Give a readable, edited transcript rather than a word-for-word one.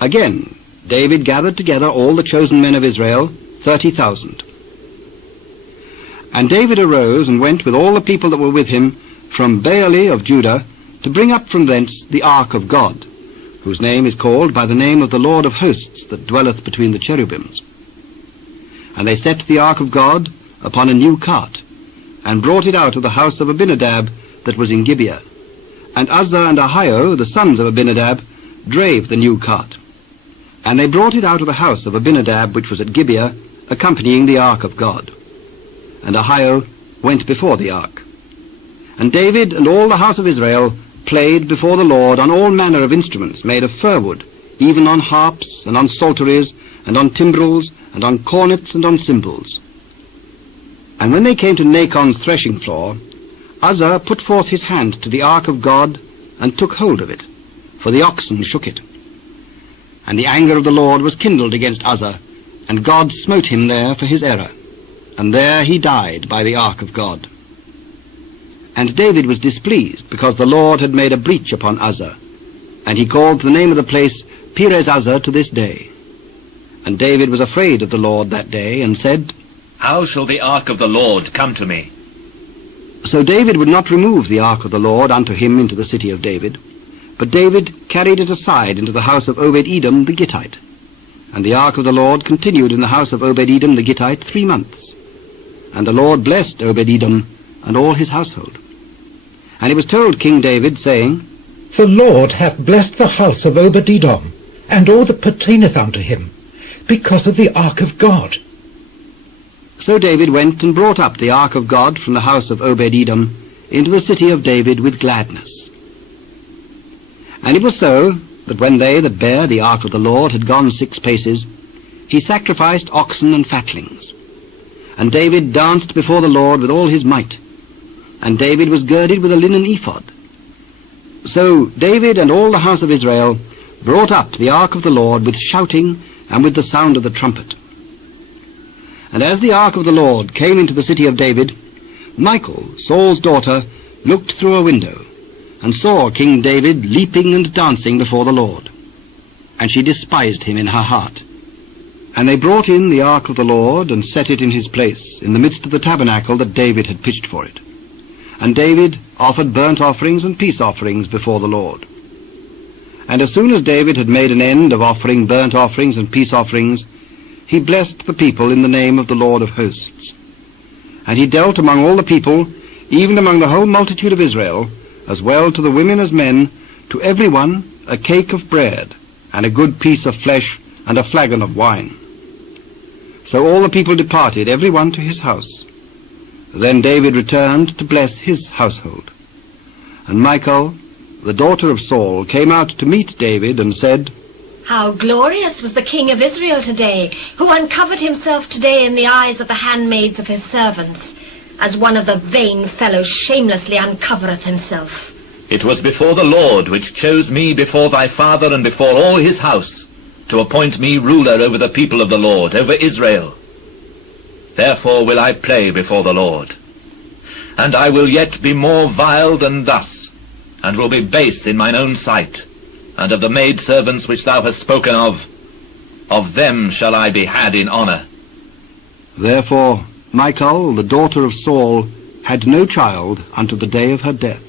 Again David gathered together all the chosen men of Israel, 30,000. And David arose and went with all the people that were with him from Baale of Judah to bring up from thence the ark of God, whose name is called by the name of the Lord of hosts that dwelleth between the cherubims. And they set the ark of God upon a new cart, and brought it out of the house of Abinadab that was in Gibeah. And Uzzah and Ahio, the sons of Abinadab, drave the new cart. And they brought it out of the house of Abinadab which was at Gibeah, accompanying the ark of God. And Ahio went before the ark. And David and all the house of Israel played before the Lord on all manner of instruments made of fir wood, even on harps, and on psalteries, and on timbrels, and on cornets, and on cymbals. And when they came to Nachon's threshing floor, Uzzah put forth his hand to the ark of God, and took hold of it, for the oxen shook it. And the anger of the Lord was kindled against Uzzah, and God smote him there for his error, and there he died by the ark of God. And David was displeased, because the Lord had made a breach upon Uzzah, and he called the name of the place Perez Uzzah to this day. And David was afraid of the Lord that day, and said, How shall the ark of the Lord come to me? So David would not remove the ark of the Lord unto him into the city of David, but David carried it aside into the house of Obed-Edom the Gittite. And the ark of the Lord continued in the house of Obed-Edom the Gittite 3 months. And the Lord blessed Obed-Edom and all his household. And it was told King David, saying, The Lord hath blessed the house of Obed-Edom, and all that pertaineth unto him, because of the ark of God. So David went and brought up the ark of God from the house of Obed-Edom into the city of David with gladness. And it was so, that when they that bare the ark of the Lord had gone 6 paces, he sacrificed oxen and fatlings. And David danced before the Lord with all his might. And David was girded with a linen ephod. So David and all the house of Israel brought up the ark of the Lord with shouting and with the sound of the trumpet. And as the ark of the Lord came into the city of David, Michal, Saul's daughter, looked through a window, and saw King David leaping and dancing before the Lord. And she despised him in her heart. And they brought in the ark of the Lord, and set it in his place, in the midst of the tabernacle that David had pitched for it. And David offered burnt offerings and peace offerings before the Lord. And as soon as David had made an end of offering burnt offerings and peace offerings, he blessed the people in the name of the Lord of hosts. And he dealt among all the people, even among the whole multitude of Israel, as well to the women as men, to every one a cake of bread, and a good piece of flesh, and a flagon of wine. So all the people departed, every one to his house. Then David returned to bless his household. And Michal, the daughter of Saul, came out to meet David, and said, How glorious was the king of Israel today, who uncovered himself today in the eyes of the handmaids of his servants, as one of the vain fellows shamelessly uncovereth himself. It was before the Lord which chose me before thy father and before all his house, to appoint me ruler over the people of the Lord, over Israel. Therefore will I play before the Lord. And I will yet be more vile than thus, and will be base in mine own sight. And of the maidservants which thou hast spoken of them shall I be had in honour. Therefore Michal, the daughter of Saul, had no child unto the day of her death.